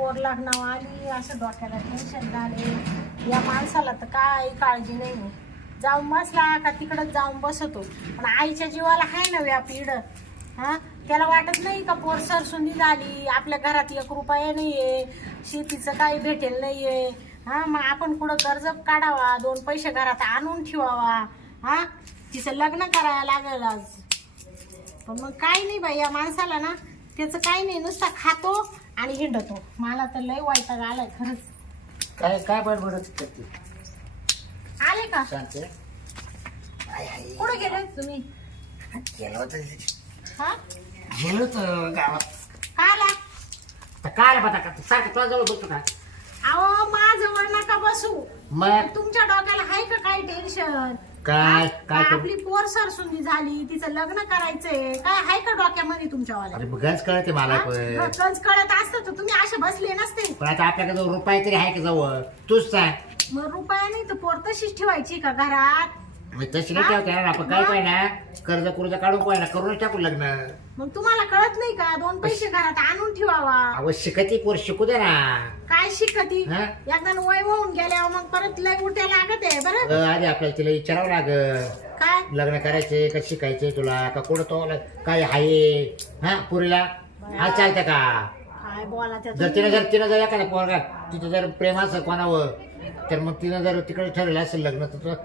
पोर लग्नावर आली असं डोक्याला टेन्शन झाले. या माणसाला तर काय काळजी नाही जाऊन बसला का तिकडंच जाऊन बसतो. पण आईच्या जीवाला आहे ना व्याप इड हा? त्याला वाटत नाही का पोर सरसुंदी झाली आपल्या घरात एक रुपया आहे शेतीचं काही भेटेल नाही आहे हा? मग आपण कुठं कर्ज काढावा दोन पैसे घरात आणून ठेवावा. हा? तिचं लग्न करायला लागेल आज. पण मग काही नाही बाई या माणसाला ना त्याचं काही नाही. नुसता खातो आणि हिंडतो. मला तर लय वैताग आलाय खरंच. काय काय बडबडत करते आले का? शांत आय, आय. कुठे गेले तुम्ही? गेलो होतो. हा? गेलो होतो गावात. काय आला तर काय रे बता का सारखं तुझ्या जवळ बसतो का? अहो माझ्यावर नका बसू. मग? तुमच्या डोक्याला आहे का काही टेन्शन काय काय करू? आपली पोर सरसुंदी झाली तिचं लग्न करायचंय. काय आहे का डोक्यामध्ये तुमच्यावाल्या? अरे गंज कळते मला? पण. कळत असतं तर तुम्ही असे बसले नसते. पण आता आपल्याकडे जवळ रुपये तरी आहे का जवळ? तूच सांग. मग रुपया नाही तर पोर तशीच ठेवायची का घरात? मी तशी नाही ना आपण काय पाहिजे ना कर्ज कुर्ज काढून पाहिजे ना करूनच टाकू लग्न. मग तुम्हाला कळत नाही का? दोन पैसे घरात आणून ठेवावा. अवश्य शिकती पोर शिकू दे ना. काय शिकती हा? एकदा वय होऊन गेल्यावर मग परत लय उठ्या लागत आहे बरं? आधी आपल्याला तिला विचारावं लागल. काय? लग्न करायचे का शिकायचे तुला? का कुठं तो काय आहे? हा पुरीला? हा चालतं का? काय बोला जर तिनं जर तिनं जर एखादा पोरगा तिचं जर प्रेम असेल कोणावर तर मग तिनं जर तिकडे ठरवलं असेल लग्न तर तो-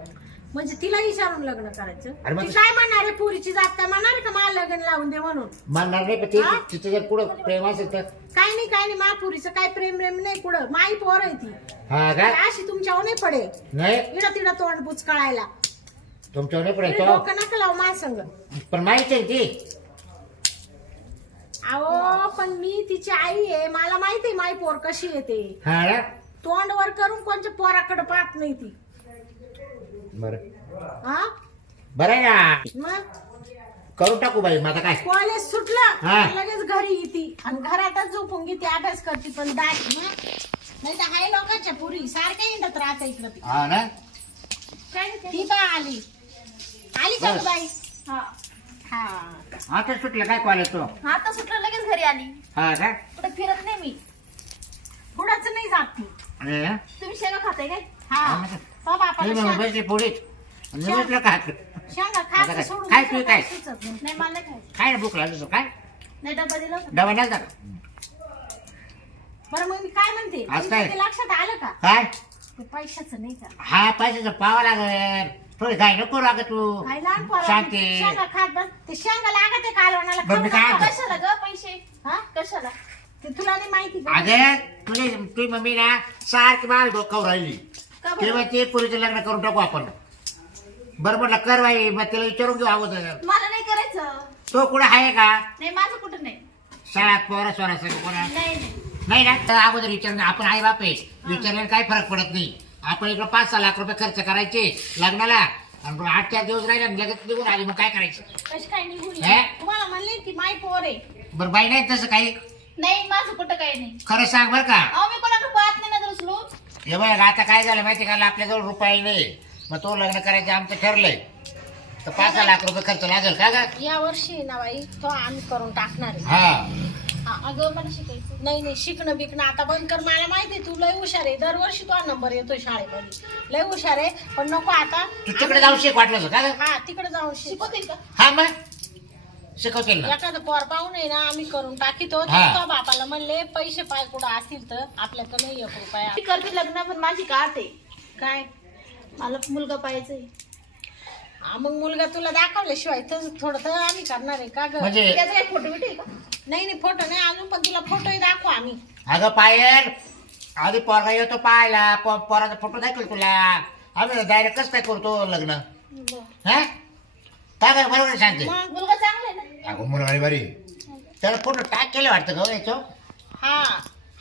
म्हणजे तिला विचारून लग्न करायचं. अरे मग ती ते- काय म्हणणार आहे? पुरीची जात काय म्हणणार का मला लग्न लावून दे म्हणून? मानणार नाही पण ती? तिचं जर पुढं प्रेम असेल तर काय नाही काय नाही. महापुरीचं काय प्रेम प्रेम नाही पुढं माई पोर आहे ती. हा का? अशी तुमच्यावर नाही पडे. नाही? इडं तिडं तोंड बुच कळायला तुमच्यावर नाही तुम्ही तो डोकं नका लावू माझ संग. पण माहिती आहे ती. अहो पण मी तिची आई आहे. मला माहिती आहे माई पोर कशी येते हा ना? तोंड वर करून कोणत्या पोराकडे पाहत नाही ती. बरं. हा? बरं आहे ना? मग? करून टाकू बाई माझा काय? कॉलेज सुटलं हा. लगेच घरी येते. आणि घरातच झोपून घेते अभ्यास करते पण दाट नाही तर हाय लोकांच्या पुरी सारख्या हिंडत राहता इकडं ती. हा ना? ती बा आली. आली का. बाई? हा. हा. आता सुटलं काय कॉलेज तो आता सुटलं लगेच घरी आली. हा का? कुठे फिरत नाही मी. पुढंच नाही जात ती. अरे? तुम्ही शेंगा खाताय काय? हा. तो बापाला नाही मग शेंगा- बसली पुढे. मी बसलो का शेंगा आता खायचं काय? सोडून काय दुसरं तू काय? सुचत नाही. नाही मला नाही खायचं. काय ना भूक लागली तो? काय? नाही डबा दिला होता. डबा नाही का बरं मग मी काय म्हणते? आज तुमच्या काय? ते लक्षात आलं का? काय? ते पैशाचं नाही का? हा पैशाचं पावा लागेल. थोडी काय नको लागत तू. काय लहान पोरं शांती शेंगा खात बस. ते शेंगा लागत आहे कालवणाला. बरं, मी खाऊ काय नका. कशाला ग पैसे? हा? कशाला? ते तुला नाही माहिती का? अगं तुझी तुझी मम्मी ना सारखी मला डोकावर राहिली. ते बरं? ते पुरीचं लग्न करून टाकू आपण. बरं म्हटलं कर बाई मग तिला विचारून घेऊ अगोदर मला नाही करायचं. तो कुठं आहे का? नाही माझं कुठं नाही. शाळात पोरा सोरा सगळं कोणा? नाही नाही. नाही ना? तर अगोदर विचार आपण आई बाप आहे विचारल्याने काही फरक पडत नाही. आपण इकडं पाच सहा लाख रुपये खर्च करायचे लग्नाला. आणि आठ चार दिवस राहिले आणि लगेच निघून आली. मग काय करायचं? कशी काय निघून हे? तुम्हाला म्हणले की माय पोर आहे. बरं बाई नाही तसं काही? नाही माझं कुठं काही नाही. खरं सांग बरं का. अहो मी कोणाकडे पाहत नाही ना उचलून हे बघ आता काय झालं माहिती का? आपल्याजवळ रुपये नाही. मग तो लग्न करायचं आमचं ठरलंय. तर पाच सहा लाख रुपये खर्च लागेल का ग? या वर्षी ना बाई तो आम्ही करून टाकणार आहे. हा. हा, अगं मला शिकायचं. नाही नाही शिकणं बिकणं आता बंद कर. मला माहिती आहे, तू लय हुशार आहे. दरवर्षी तो नंबर येतो शाळेमध्ये. लय हुशार आहे पण नको आता. तू तिकडे जाऊ शिक वाटलं होतं का ग? हा तिकडे जाऊन शिक. शिकवतील का? हा मग? शिकवतील ना एखादं पोर पाहून आहे ना आम्ही करून टाकीतो. हा. तो बापाला म्हणले पैसे पाय कुठं असतील तर आपल्याकडे नाही एक रुपया. मी करते लग्न पण माझी काट आहे. काय? मला मुलगा पाहिजे हा, मग मुलगा तुला दाखवल्याशिवाय तर थोडं तर आम्ही करणार आहे. का ग? म्हणजे त्याचा काही फोटो बिटो आहे का? नाही नाही फोटो नाही अजून पण तुला फोटोही दाखवू आम्ही. अगं पायल आधी पोरगा येतो पाहायला पो- पोराचा फोटो दाखवेल तुला. आम्ही डायरेक्ट कसं काय करतो लग्न? हा? काय काय बरोबर सांगते मग मुलगा चांगला आहे ना? अगं बरी. त्याला फोटो टाक केले वाटतं ग याचं हा.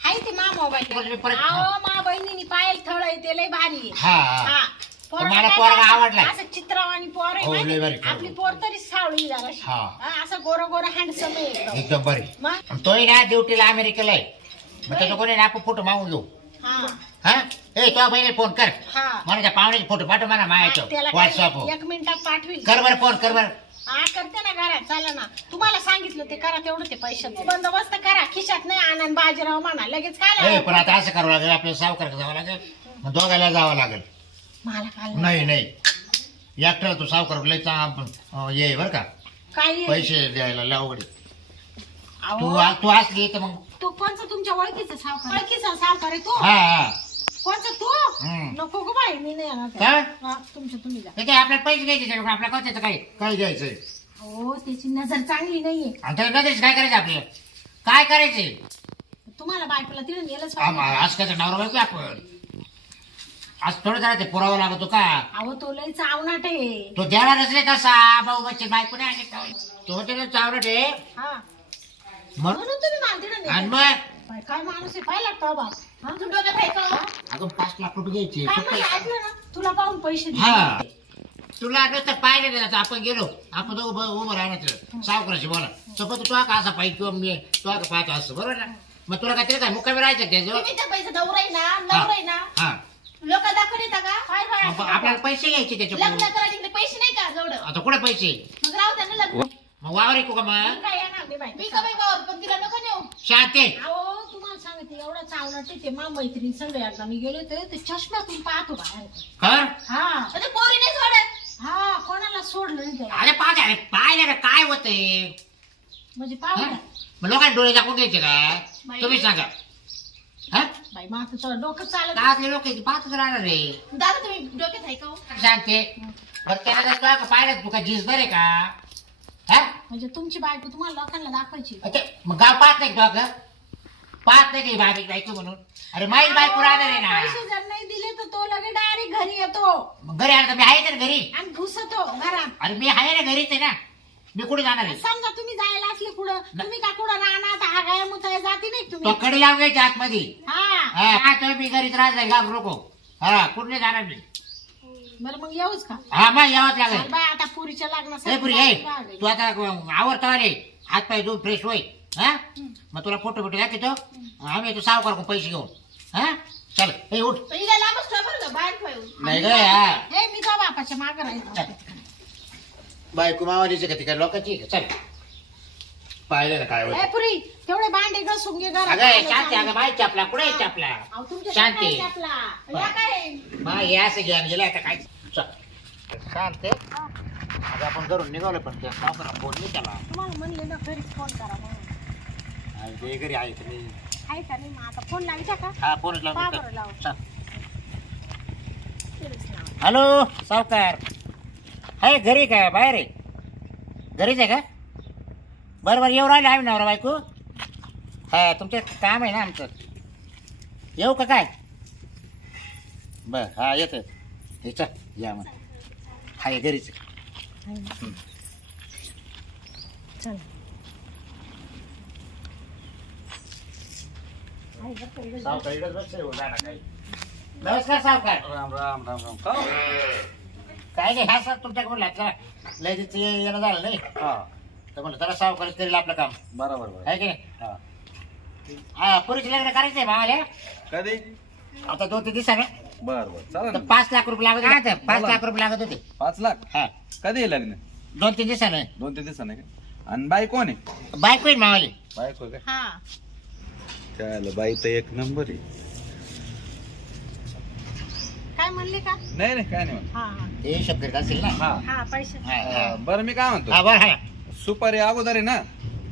हाय ते मा मोबाईल. परत- अहो मा बहिणीने पायल थळ आहे ते लय भारी आहे. हा. हा. मला पोरगा आवडला. असं चित्रवाणी पोर आहे हो, लय. आपली पोर तरी सावळी जरा हा. असं गोर गोर हँडसम आहे एकदम. एकदम बरी मग? आणि तोही ना ड्युटीला अमेरिकेला आहे. मग कोणी ना आपण फोटो मागून घेऊ. हा. हा? ए तो बहिणी फोन कर. हा. मला पाहुण्याचे फोटो पाठव मला मायाचं त्याला व्हॉट्सअप काय एक मिनिटात पाठवी कर बरं फोन कर बरं. हा करते ना घरात चला ना. तुम्हाला सांगितलं ते करा तेवढं ते पैशाचं. बंदोबस्त करा खिशात नाही आनंद बाजीराव म्हणा लगेच ए, काय पण आता असं करावं लागेल आपल्याला सावकार जावं लागेल. मग दोघायला जावं लागेल. मला काय नाही नाही. एकट्याला तू सावकार लय चा- अं, ये बरं का. काय आहे? पैसे द्यायला लय अवघड आहे. तू अहो, आ- तू असली तर मग तो कोणचा तुमच्या ओळखीचा सावकार? ओळखीचा सावकार आहे तो? हा हा. कोणचा तू? हम्म. नको गो बाई मी नाही येणार. काय? हा, तुमच्या तुम्ही जा. ते काय आपल्याला पैसे घ्यायचे त्याच्याकडून आपल्याला कोणत्याचं काय काय घ्यायचंय. हो त्याची नजर चांगली नाहीये. आणि नजरेच काय करायचं आपल्याला काय करायचंय तुम्हाला बायकोला तिथे आम- पाहिजे. आज काय नवरा बायको आपण. आज थोडं जरा ते पुरावा लागतो का? अहो तो लय चावनाट आहे. तो द्यायला नसले तसा. भाऊ बच्चे बायको नाही आणली काय. तो त्याला चावरट आहे. हा. म्हणून तुम्ही मला तिथे आणि नेलं. मग? बाई, काय माणूस आहे पाहिला का बा हा तुम डोक्यात आहे का? अगं पाच लाख रुपये घ्यायचे. काय म्हणलं ऐकलं ना तुला पाहून पैसे दे. हा तुला नुसतं पाहिलं नाही जातं आपण गेलो. आपण दोघं उभं उभं राहण्याचं सावकाराशी बोला. सपोज तू का असा पाहिजे किंवा मी तू का पाहतो असं बरोबर ना? मग तुला काय तरी काय मुक्कामी राहायचं त्याच्यावर? तुम्ही पैसे नवरा आहे ना ना. हा. लोक दाखवून येता का? काय बाय मग आपल्याला पैसे घ्यायचे लग्न त्याच्याकडून करा तिकडे पैसे नाही का जवळ? आता कुठे पैसे? मग राहू त्यांना लग्न. मग वावर ऐकू का मग? काय येणार नाही बाई. मी का बाई गावावर पण तिला नको नेऊ. शांती अहो सांगते एवढा चावनाट आहे ते मा मैत्रीण संग एकदा मी गेले होते ते चष्म्यातून पाहतो बाहेर. कर हा. अरे पोरी नाही सोडत हा कोणाला सोडलं नाही त्याला. अरे पाहते अरे पाहिलं रे काय होतंय? म्हणजे? पाहू मग लोकांनी डोळे दाखवून घ्यायचे का? तुम्ही सांगा. हा? बाई मग आता तुला डोकं चालत गावातले लोक पाहतच राहणार रे दादा तुम्ही डोक्यात आहे का हो? त्याला जर तुला का पाहिलं तू का झिजणार आहे का? हा? म्हणजे तुमची बायको तुम्हाला लोकांना दाखवायची अच्छा, मग गाव पाहत नाही का तुला पाहत नाही की बाबी बायको म्हणून. अरे माहीत बायको राहणार आहे ना. पैसे जर नाही दिले तर तो लगे डायरेक्ट घरी येतो. मग घरी आलं तर मी आहे तर घरी? आणि घुसतो घरात. अरे मी आहे ना घरीच आहे ना. मी कुठे जाणार आहे? समजा तुम्ही जायला असले कुठं तुम्ही का कुठं राहणार हागाय मुताय जाती नाही तो तुम्ही? कडी लावून घ्यायच्या आतमध्ये. हा. हा हा, मी घरीच राहत नाही घाबरू नको. हा कुठे नाही जाणार मी? बरं मग येऊच का? हा मग यावंच लागेल. बाय आता पुरीच्या ए लग्नासाठी पुरी ए बाग आहे. तू आता आवडतो आले हात पाय धुवून फ्रेश होय. हा? मग तुला फोटो बिटो दाखवतो आम्ही तू सावकार पैसे घेऊन. हा? चल ए उठ. हिला लांबच ठेवा बरं का बाहेर ठेवू. नाही ग हा. ए मी जा बापाच्या मागे राहील बायको मावालीची का? ती काय लोकांची का? चल. पाहिलं ना काय ए होत पुरी तेवढे भांडे घासून घे घरात. अगं शांती अगं बाई चपला. कुठे चपला? अहो, तुमच्या शांती. सगळ्यांच्या आपला. या काय? मा हे असं घ्यायला गेलं आता काय? चल. शांत आता आपण घरून निघालो पण त्या सावकारा फोन नाही केला. तुम्हाला म्हणले ना घरीच फोन करा म्हणून. आणि ते घरी आहे की नाही? आहे का नाही? मग आता फोन लावायचा का? हा फोनच पहा लावून बरं लावून. चल. घरीच लावा. हॅलो सावकार. आहे घरी काय बाहेर आहे. घरीच आहे का? बरं बरं येऊ राहिले आम्ही नवरा बायको. हा तुमचं काम आहे ना आमचं. येऊ का काय? बर हा येतं हे चल या मग. हाय घरीच आहे. ना. चल. का, इकडं हो, काही. नमस्कार सावकार राम राम राम राम. का काय नाही हा सर तुमच्याकडून लागला लय तिथे येणं झालं नाही? हा. तर म्हणलं जरा सावकारच करेल आपलं काम. बरोबर बरोबर. आहे की नाही? हा. हा पुरीचं लग्न करायचंय मावाल्या कधी? आता दोन तीन दिवसाने. बर बर. चालेल ना. पाच लाख रुपये लागत होते. पाच. लाख रुपये लागत होते? पाच लाख? हा. कधी आहे लग्न? दोन तीन दिवसाने. दोन तीन दिवसाने का? आणि बाई कोण आहे? बायको आहे मावाली बायको काय हा. त्याला बाई तर एक नंबर आहे. काय म्हणले का? नाही नाही काय नाही म्हणत. हा हा. शब्द असेल ना? हा. हा पैसे. हा, हा. अं, बरं मी काय म्हणतो? हा बरं हा. सुपारी अगोदर आहे ना?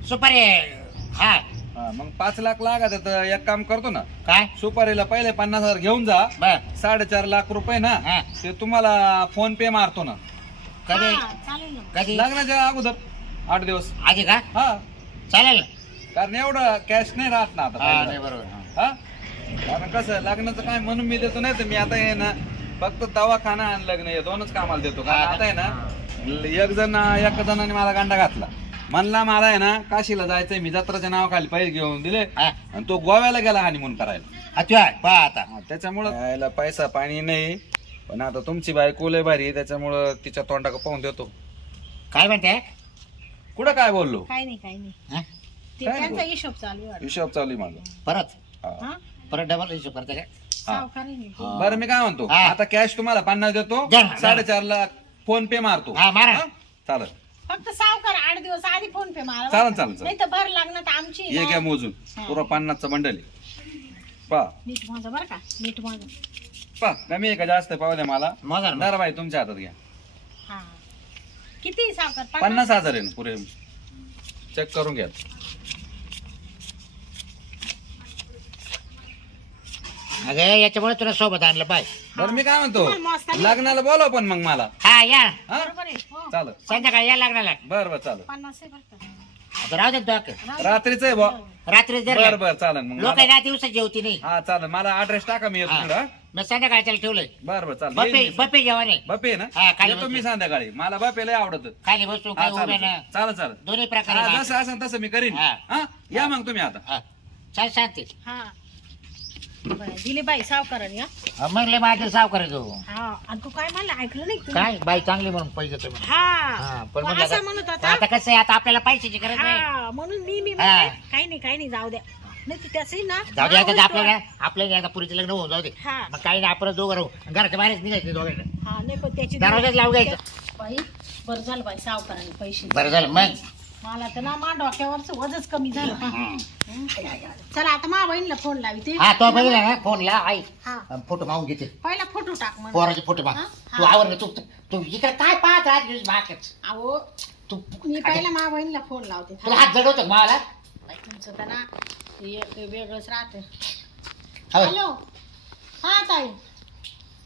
सुपारी हा. हा मग पाच लाख लागत तर एक काम करतो ना. काय? सुपारीला पहिले पन्नास हजार घेऊन जा. बर. साडेचार लाख रुपये ना हा. ते तुम्हाला फोन पे मारतो ना. कधी? हा, चालेल ना. कधी? लग्नाच्या अगोदर आठ दिवस. आधी का? हा. चालेल. ना? कारण एवढं कॅश नाही राहत ना आता हा पहिलं. नाही बरोबर हा. हा? कारण कसं लग्नाचं काय म्हणून मी देतो नाही तर मी आता आहे ना फक्त दवाखाना आणि लग्न हे दोनच कामाला देतो. कारण आता आहे ना एक जण एक जणाने मला गांडा घातला. म्हणला मला आहे ना काशीला जायचंय मी जत्राच्या नावाखाली पैसे घेऊन दिले हा. आणि तो गोव्याला गेला हानिमून करायला. आहे, पहा आता. हा, त्याच्यामुळं यायला पैसा पाणी नाही. पण आता तुमची बायको लय भारी आहे, त्याच्यामुळं तिच्या तोंडाक पाहून देतो. काय म्हणते? कुठं काय बोललो? काय नाही काय नाही. हा? ते काय त्यांचा बोल? हिशोब चालू आहे वाटतं. हिशोब चालू आहे माझा परत हा. हा परत डबल हिशोब करते काय सावकारी नाही. बरं मी काय म्हणतो हा. आता कॅश तुम्हाला पन्नास देतो द्या ना. साडेचार लाख फोन पे मारतो हा, मारा. हा? चालेल फक्त सावकार आठ दिवस आधी फोन पे मारा चालेल, चालेल, चालेल. नाही तर भर लागणार तर आमची हे ना. घ्या मोजून हा. पुरा पन्नासचा बंडल आहे पा नीट माझं बरं का नीट माझं पा कमी आहे का जास्त आहे? पाहू द्या मला मोजा ना. दर बाई तुमच्या हातात घ्या हा किती साखर पन्नास हजार आहे ना पुरे चेक करून घ्या अगं याच्यामुळे तुला सोबत आणलं पाय बरं मी काय म्हणतो? तुम्हाला मस्त आहे. लग्नाला बोलव पण मग मला. हा या. हा? बरोबर आहे. हो. चालेल. संध्याकाळी या लागणार बर बर चालेल. पन्नास आहे बरं का? आता राहू दे डॉक रात्रीच आहे बा. रात्री बर बर मग लोक मला- ना दिवसात जेवती नाही. हा चालेल. मला ऍड्रेस टाका मी येतो तिकडं मी संध्याकाळच्याला ठेवलंय. बर बर येईन मी. बप्पे जेवण आहे बप्पे ना? हा, खाली येतो मी. संध्याकाळी. मला बप्पे लय आवडत खाली बसू काय उभे ना चालेल चालेल. दोन्ही हा, प्रकारे जसं असेल तसं मी करीन. हा. हा या मग तुम्ही आता. हा. चाल शांती. हा. बरं, दिली बाई सावकाराने हा. माझ्या साव करायचो हा आणि तू काय म्हणलं ऐकलं नाही का तुम्ही? काय? बाई चांगली म्हणून पैसे हा हा, पण तो म्हणलं असं आता- म्हणत आता होता कसं आहे आता आपल्याला पैशाची गरज नाही. हा म्हणून मी मी हा. म्हणते, काही नाही काही नाही जाऊ द्या. नाही त्याचं ना जाऊ दे आता आपल्याला पुरीचं लग्न होऊन जाऊ दे. हा. मग काही नाही आपण दोघं राहू. घराच्या बाहेरच निघायचं दोघांना हा नाही पण त्याची दरवाजाच लावून घ्यायचा. बाई बरं झालं बाई सावकाराने पैसे बरं झालं मग? मला तर ना मा डोक्यावरच वजच कमी झालं. हं. चला आता मा बहिणीला फोन लावी ते. हा तो बघितला ना फोनला आई. हा. फोटो मागून घेते. पहिला फोटो टाक पोराचे फोटो माग. हा? तू हा. आवडलं तू तू इकडे काय पाहत राहत दिवस मागच? अहो तू मी पहिला मा बहिणीला फोन लावते. हात मला बाई, तुमचं तर ना एक वेगळंच राहते हो. हॅलो. हा ताई.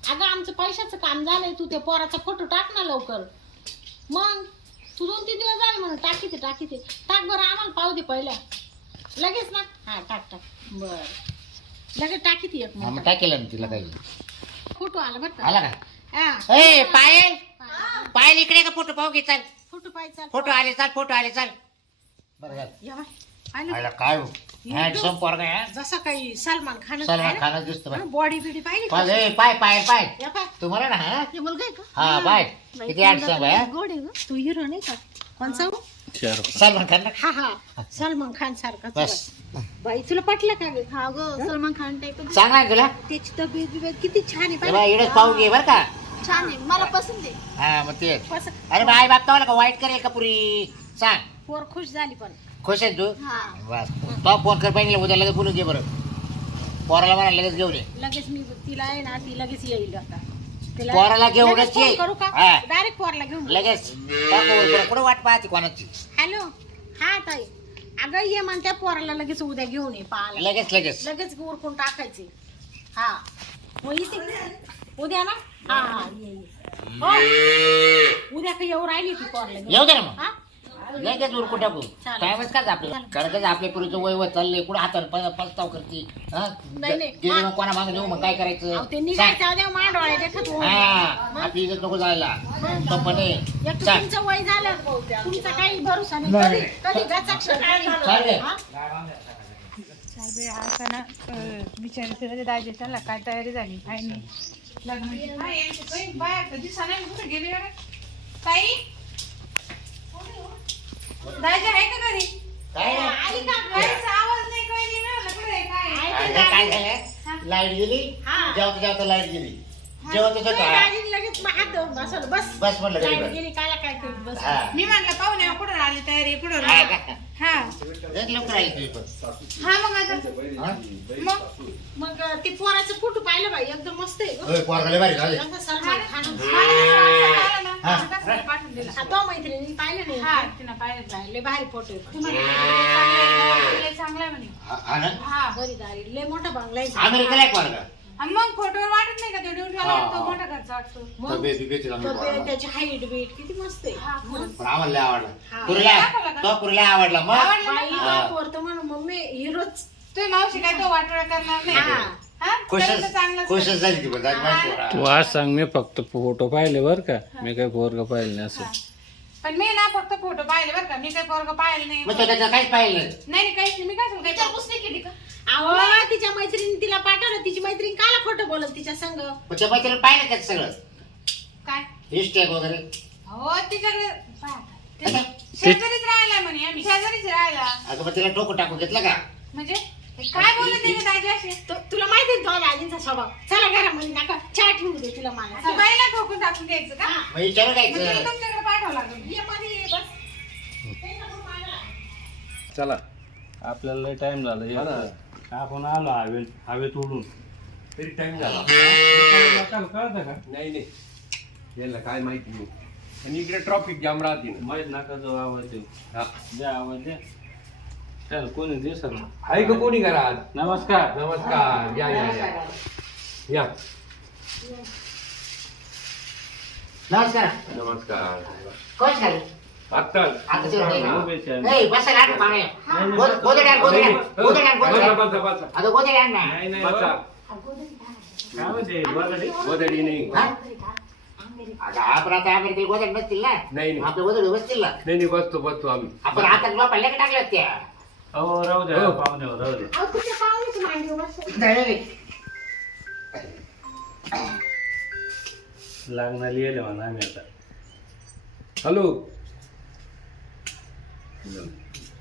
अगं आमचं पैशाचं काम झालंय. तू त्या पोराचा फोटो टाक ना लवकर. मग? तू दोन तीन दिवस झाले म्हणून टाकी ते टाकी ते टाक बरं आम्हाला पाहू दे पहिल्या. लगेच ना? हा टाक टाक. बर. लगेच टाकी ती एक हा, मग मिनिट काय केलं ना तिला काही? फोटो आला बरं आला का? हा. ए पायल! पायल इकडे का फोटो पाहू घे चाल. फोटो पाहायचा फोटो आले चाल फोटो आले चाल. बरं झालं या काय हँडसम पोरगा आहे, हा. जसं काही सलमान खान सलमान खानच दिसतो बाय बॉडी बिडी पाहिली का? पाय ए, पाय पाय पाय. या पाय. तुम्हाला ना हा? हे मुलगा आहे का? हा बाय किती हँडसम आहे हा? गोड आहे गं. तू हिरो नाही का? कोणचा हो? सलमान खान ना? हा हा. सलमान खान सारखा. बस. बाई तुला पटलं का ग? हा ग सलमान खान टाईप चांगला आहे तुला. त्याची तब्येत बिब्येत किती छान आहे? बाई. इकडेच पाहू घे बरं का. छान आहे. मला पसंत आहे. हा मग ते अरे बा आई बाप तवाला का वाईट करेल का पुरी? सांग. पोर खुश झाली पण. खुश आहे तू? हा. बस. तो फोन कर बहिणीला उद्या लगेच बोलून घे बरं. पोराला म्हणा लगेच घेऊन ये. लगेच मी तिला आहे ना ती लगेच येईल आता. तिला पोराला घेऊनच लगेच फोन ये. करू का? हा. डायरेक्ट पोरला घेऊन लगेच. कुठं वाट पाहते कोणाची? हॅलो हा ताई. अगं ये म्हणत्या पोराला लगेच उद्या घेऊन ये पाहायला. लगेच लगेच. लगेच उरकून टाकायचे. हा. मग इथे. उद्या ना? हा हा ये ये. हो. उद्या काही येऊ राहिली ती पोरला घेऊन. येऊ दे ना मग. हा? लगेच उरकू टाकू चालेल. टायमच काय आपलं कारण कसं आपल्या पुरीचं वय वय चाललंय कुठं हातावर पस्ताव करते हा? नाही, नाही. गेली मग कोणा मागे नेऊ मग काय अहो, ते करायचं निघायचं देखत. हा आपली इज्जत नको जायला तो पण आहे. एक तर चाल. तुमचं वय झालं तुमचा काही भरोसा नाही नाही. कधी कधी गचाक्ष काय झालं? चालेल. हा? साहेब आता ना विचारायचं काय तयारी झाली काय नाही लग्नाची हा, यांची काही बाया तर दिसा नाही कुठे गेली अरे ताई दाजी आहे का घरी? काय? का? आवाज नाही ना कुठे झालं? लाइट गेली? हा. जेवता जेवता लाइट गेली. जेवत होतं नाही, का दाजीने लगेच मग हात धरून बसवलं. बस. बस म्हणलं घरी लाइट बस. गेली काला काय बस. हा. मी म्हणलं पाहुणे कुठं आली तयारी कुठं हा? का? हा. लय लवकर आली तुम्ही पण. हा मग आता हा? मग मग ते पोराचं फोटो पाहिलं बाई एकदम मस्त आहे गं. होय, पोरगा लय भारी झाले. जसं सलमान खान हा. पाठवून दिला. हा, तो मैत्रिणी पाहिलं नाही. हा तिनं पाहिलं? लय भारी फोटो आहे. ती म्हणे, चांगलं आहे, लय चांगलं आहे. म्हणे. हा ना? बरी दारी लय मोठा बंगला आहे. अमेरिकेला एक पोरगा. आणि मग फोटोवर वाटत नाही का तो ड्युटीवाला हा, तो हा. मोठा घरचा वाटतो मग तब्येत बिब्येत चांगली तब्येत, पोरगा. त्याची हाईट बीट किती मस्त आहे हा, मग पण आम्हाला लय आवडला. पुरीला दाखवला का? तो पुरीला आवडला मग आवडला बाई? हा. म्हणून मम्मी हिरोच तुम्ही मावशी काय तो वाटोळा करणार नाही हा. हा? खुशच त्याला तर चांगलंच खुशच झाली ती पण जागी माहिती पोरा. तू आज सांग मी फक्त फोटो पाहिले बर का मी काही पोरग पाहिले नाही असं पण मी ना फक्त फोटो पाहिले बरं का मी काही पोरग पाहिलं नाही मग तो त्याचं काहीच पाहिलं नाही. नाही नाही, काहीच नाही मी काय सांगू काही विचारपूस नाही केली का अहो तिच्या मैत्रिणी तिला पाठवलं. तिची मैत्रीण काला खोटं बोलत तिच्या संग? मग त्या मैत्रीला पाहिलं त्याचं सगळं? काय? हिस्टेक वगैरे? हो तिच्याकडे पहा, ते शेजारीच राहिला म्हणे आम्ही. शेजारीच राहिला. अगं मग तिला टोकं टाकून घेतलं का? म्हणजे? काय बोलले तिने दाजी असे तो- तुला माहिती आहे तो दाजींचा स्वभाव. चला घरामध्ये नका. चहा ठेवू दे तुला मला. चला. बाईला ठोकून टाकून द्यायचं का? हा. मग विचारू मग तिला काय तुमच्याकडे पाठवावं लागेल. ये मध्ये ये, बस. चला. आपल्याला टाइम झाला हा. आपण आलो हवेत हवेत उडून. तरी टाइम झाला. लोकांना कळतं का? नाही नाही. याला काय माहिती नाही. आणि इकडे ट्रॉफिक जाम राहते ना. माहीत नका जो आवाज हा. द्या आवाज द्या त्याला कोणी दिसत नाही. आहे का कोणी घरात? नमस्कार. नमस्कार. या या या. या. नमस्कार. नमस्कार. कोण झालं? आता बसायला आण पाहुणे. बसा बसा बसा आण ना. नाही नाही बसा. काय म्हणते बरं गोदडी नाही. हा? आता आपण आता अमेरिकेला गोधडी नसतील ना? नाही नाही. आपल्या गोधडी बसतील ना? नाही नाही बसतो बसतो आम्ही. आपण आता झोपायला का टाकल्या त्या हो राहू द्या हो. पाहुणे राहू द्या. लागणार येले म्हणा आम्ही आता. हॅलो.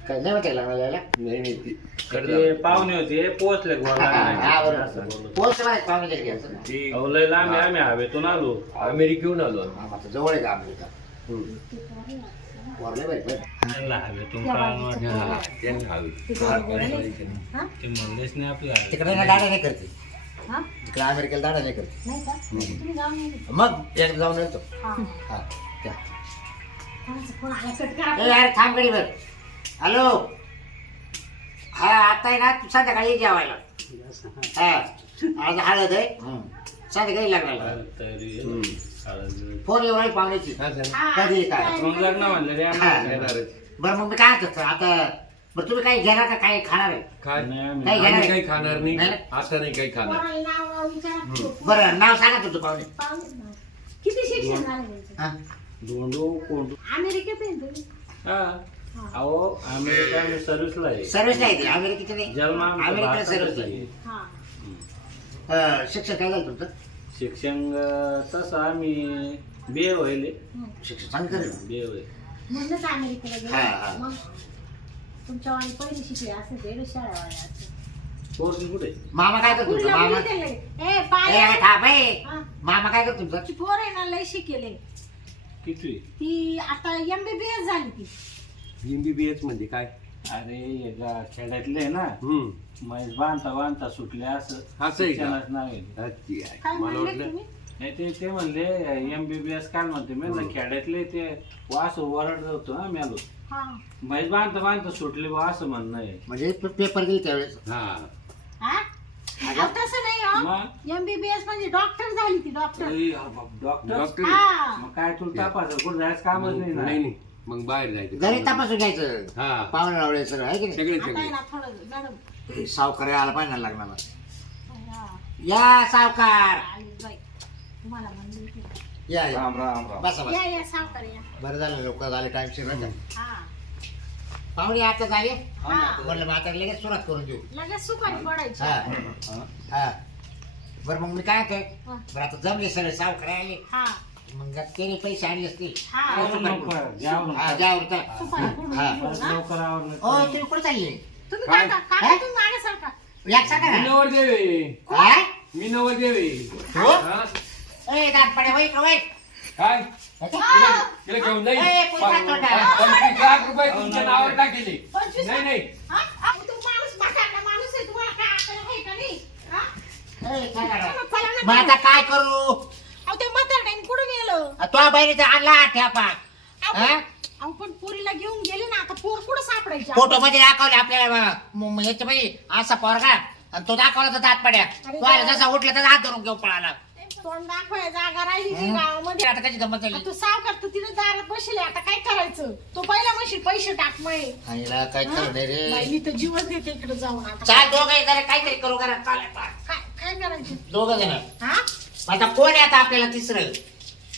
काय नाही म्हणते लग्नाला यायला? नाही नाही ती ते पाहुणे होते पोहोचले हा, बरोबर. असं बोललो. पोस्टमध्ये पाहुण्याच्या घरी यायचं ना. ती अहो लय लांब आहे, आम्ही हवेतून आलो अमेरिकेहून आलो आम्ही. हा, आता जवळ आहे का अमेरिका हम्म. वरले बाई, बाई. त्यांना हवेतून कळालं वाटलं. हा, त्यांनी हवी ते म्हणलेच नाही आपल्या तिकडे ना दाडा नाही करते हा? तिकडे अमेरिकेला दाडा नाही करते नाही का? तुम्ही जाऊन ये. मग एकदा जाऊन येतो हा. हा त्या. फोन आला, कट करा. ए यार थांब गडी बर हॅलो हा आता आहे ना तू संध्याकाळी ये जेवायला हा आज हळद आहे हं. संध्याकाळी लागणार तरी हळद. फोन राहील पाहुण्याची हा. कधी काय मग लग्न म्हणलं रे हा. आम्ही. येणारच. बरं मग मी काय करतो आता बरं तुम्ही काही घेणार का काही खाणार आहे काय नाही आम्ही- घेणार आम्ही? काही खाणार नाही नाही? आता नाही काही खाणार नाव विचारा. बरं नाव सांगा तुमचं पाहुणे पाहुणे. किती शिक्षण झालं त्यांचं? हा दोंडू कोंडू अमेरिकेत आहे ना तुम्ही? हा. अहो अमेरिका मी सर्व्हिसला आहे. सर्व्हिसला येते अमेरिकेची नाही. जन्म आमचा अमेरिकेला भारतातच सर्व्हिसला आहे. आहे. हा अं, शिक्षण काय झालं तुमचं? शिक्षण अं, तसं आम्ही बे व्हायले. शिक्षण चांगलं करेल बे होय म्हणूनच अमेरिकेला हा, हा. गेले मग तुमच्या वाणी पहिली शिकले असं ते शाळा कोर्स कुठे? मामा काय करतो तुमचा? मामा? ए ए पाय. थांब ए. हा. मामा काय करतो तुमचा? ती पोर आहे ना लय शिकेले. किती? ती आता एमबीबीएस झाली ती. एमबीबीएस म्हणजे काय? अरे हे गा- खेड्यातले आहे ना. हम्म. मग बांधता बांधता सुटले असं. असं आहे का? शिक्षणाचं नाव आहे. अच्छी आहे. काय मला म्हणले वाटलं तुम्ही? नाही ते ते म्हणले एमबीबीएस काय म्हणते मी म्हणलं, खेड्यातले ते वास ओरडत होतो ना मेलो हा. म्हैस बांधता बांधता सुटले बा असं म्हणणं आहे. म्हणजे पेपर गेली त्यावेळेस. हा. हा? अहो, तसं हो मग? एमबीबीएस म्हणजे डॉक्टर झाली ती डॉक्टर ए, डॉक्टर डॉक्टर हा. मग काय तुला तपास कुठं जायचं कामच नाही ना. नाही नाही. मग बाहेर जायचं. घरी तपासून घ्यायचं. हा. पाहुणे लावले सगळं आहे की सगळे आता आहे सगळे ना थोडं मॅडम सावकार आला पाहिजे ना लग्नाला. हा, या सावकार. आली बाई. तुम्हाला म्हणली होती. या या. राम राम राम. बसा बसा. या या सावकार या. बरं झालं लोक झाले टाइम शिर हा. पाहुणे आता झाले? हा. म्हणलं मग आता लगेच सुरुवात करून देऊ. लगेच सुपारी पडायची. हा. हा. बरं मग मी काय काय? हा. बरं आता जमले सगळे सावकार आले. हा. मग त्याने पैसे आणले हा. हा. सुपारी फोडून हा. लवकर ओ तुम्ही कुठे चालले? तुम्ही काय? काका काका? तुम्ही माण्यासारखा या सांगा मी ना नवरदेव आहे. हा? मी आहे. हो? ए, दातपाड्या, वै इकडं, वै. काय? तिला घेऊन जाईल ए, पुढचा तोंडा. पंचवीस लाख रुपये तुमच्या नावावर टाकेले पंचवीस नाही नाही. हा? अहो, तो माणूस म्हातारला माणूस आहे तुम्हाला काय अक्कल आहे का नाही हा? ए, काय करा? चला, चला ना. मग आता काय करू? अहो ते म्हातारड्याने कुठं गेलं? तो बहिणीचा आणला अहो, हा? अहो पण पोरीला घेऊन गेले ना आता पोर कुठं सापडायची फोटो मध्ये दाखवले आपल्याला म- म- याच्यामध्ये असा पोरगा. आणि तो दाखवला तर दात पड्या. अरे तो आला. जसा उठला तर हात धरून घेऊन पळाला. तोंड दाखवाय जागा राहिली नाही हं? गावामध्ये. आता कशी गमत झाली? आता तू सावकार तू तिने दारात बसले आता काय करायचं? तो पहिला म्हणशील पैसे टाक मय. आईला काय खरं नाही रे? मी तर जीवच देते इकडे जाऊन आता. चाल दोघं जरा काहीतरी करू करा चाल आता. काय? काय करायचं? दोघं जण. हा? आता कोण आहे आता आपल्याला तिसरं?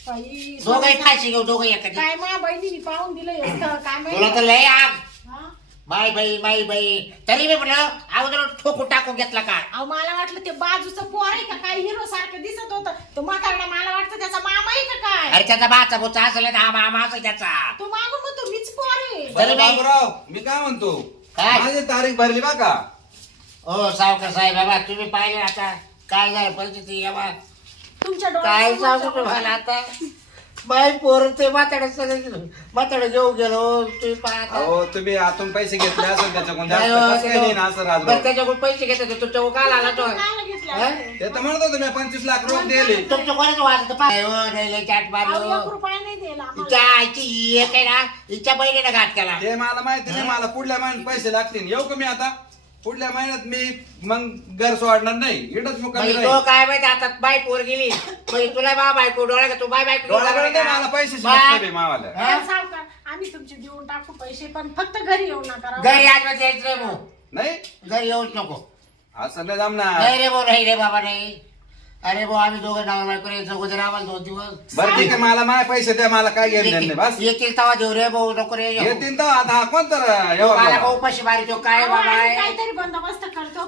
बाई, दोघं फाशी घेऊ दोघं एखादी काय माझ्या बहिणीने पाहून दिलं काय तुला माहिती तर लय आग. हा? माय बाई माई बाई. तरी मी म्हटलं अगोदर ठोकून टाकून घेतला का? अहो मला वाटलं ते बाजूचं पोर आहे का? काय हिरो सारखं दिसत होतं. तो म्हातारडा मला वाटतं त्याचा मामा आहे का काय? अरे त्याचा बाचा बोचा असला तर हा मामा असेल त्याचा. तो मागून म्हणतो मीच पोर आहे. बरं बाई. बाबूराव मी काय म्हणतो? काय? माझी तारीख भरली बा का? हो सावकार साहेब बाबा तुम्ही पाहिले आता. काय झालं परिस्थिती बाबा? तुमच्या काय सांगू तुम्हाला आता? बाई पोर ते म्हाताडं सगळं म्हाताडं घेऊन गेलो तुम्ही पाहता अहो तुम्ही आतून पैसे घेतले त्याच्याकडून. जास्त हो, कसं काय देईन असं बरं, राजभाऊ त्याच्याकडून पैसे घेत होते. तुमच्या काल आला तो. घेतले हा? ते तर म्हणत होतो मी पंचवीस लाख रुपये दिले. तुमच्या कोणाचं वाजत पाय हो नाही लय चाट मारलो. तिच्या आईची एक आहे ना हिच्या बहिणीने घात केला. ते मला माहिती नाही मला पुढल्या महिन्यात पैसे लागतील. येऊ का मी आता? पुढल्या महिन्यात मी मग घर सोडणार नाही. इडच मुक्कामी म्हणजे तो राहील काय माहिती आता बाय पोर गेली म्हणजे तुला बा बायको डोळा का तू बाय बायको डोळ्याकडे नाही, मला हा? अहो, सावकार आम्ही तुमचे देऊन टाकू पैसे पण फक्त घरी येऊ नका राव. घरी आज यायचं नाही भाऊ. नाही? घरी येऊच नको. असं नाही जमणार. नाही रे भाऊ नाही रे बाबा नाही. अरे भाऊ आम्ही दोघं नाव बायको रे चौघ जर आम्हाला दोन दिवस. बरं ठीक आहे मला माझे पैसे द्या मला काय घेणं देणं नाही बस. येतील तवा देऊ रे भाऊ नको रे येऊ. येतील तर आता हा मला एवढा भाऊ पैसे मारितो काय बाबा आहे? काहीतरी बंदोबस्त करतो.